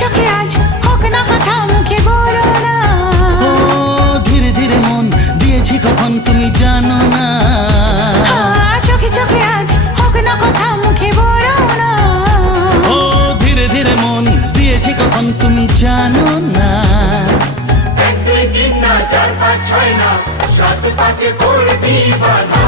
চোখে আজ হোক না কথা মুখে বলো না। ও ধীরে ধীরে মন দিয়েছি কখন তুমি জানো না। চোখে চোখে আজ হোক না কথা মুখে বলো না। ও ধীরে ধীরে মন দিয়েছি কখন তুমি জানো না। 1 2 3 না 4 5 6 না 7 পাকে পড়বি বাধা।